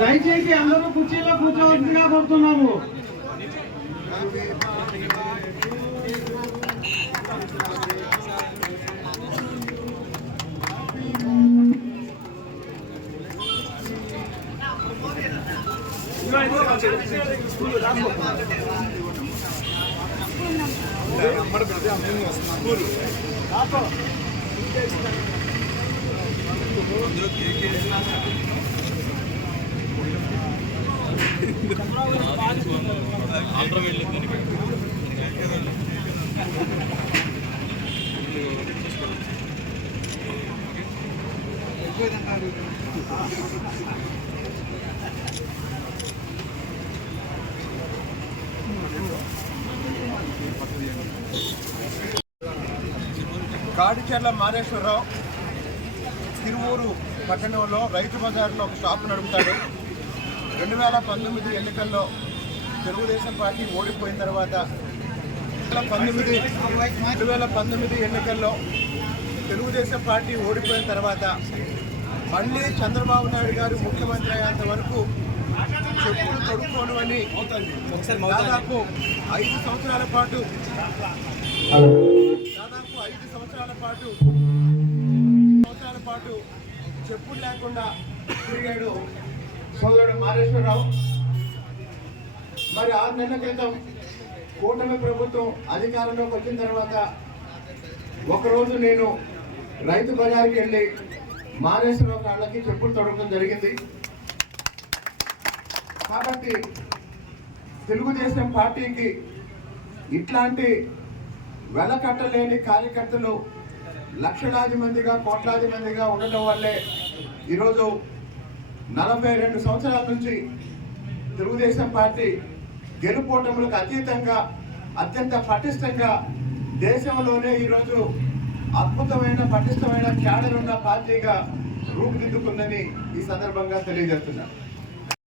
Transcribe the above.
దయచేసి అందరూ కుర్చీలో కూర్చోవలసిందిగా కోరుతున్నాము. కాడిచెర్ల మారేశ్వరరావు తిరువూరు పట్టణంలో రైతు బజార్లో ఒక షాపు నడుపుతాడు. 2019 ఎన్నికల్లో తెలుగుదేశం పార్టీ ఓడిపోయిన తర్వాత 2019 ఎన్నికల్లో తెలుగుదేశం పార్టీ ఓడిపోయిన తర్వాత మళ్ళీ చంద్రబాబు నాయుడు గారు ముఖ్యమంత్రి అయ్యేంత వరకు చెప్పులు తొడుక్కోను అని దాదాపు 5 సంవత్సరాల పాటు చెప్పులు లేకుండా తిరిగాడు సోదరుడు మారేశ్వరరావు. మరి 6 నెలల క్రితం కూటమి ప్రభుత్వం అధికారంలోకి వచ్చిన తర్వాత ఒకరోజు నేను రైతు బజార్కి వెళ్ళి మారేశ్వరరావు కాళ్ళకి చెప్పులు తొడగడం జరిగింది. కాబట్టి తెలుగుదేశం పార్టీకి ఇట్లాంటి వెలకట్టలేని కార్యకర్తలు లక్షలాది మందిగా కోట్లాది మందిగా ఉండటం వల్లే ఈరోజు 42 సంవత్సరాల నుంచి తెలుగుదేశం పార్టీ గెలుపోటములకు అతీతంగా అత్యంత పటిష్టంగా దేశంలోనే ఈరోజు అద్భుతమైన పటిష్టమైన క్యాడర్ ఉన్న పార్టీగా రూపుదిద్దుకుందని ఈ సందర్భంగా తెలియజేస్తున్నారు.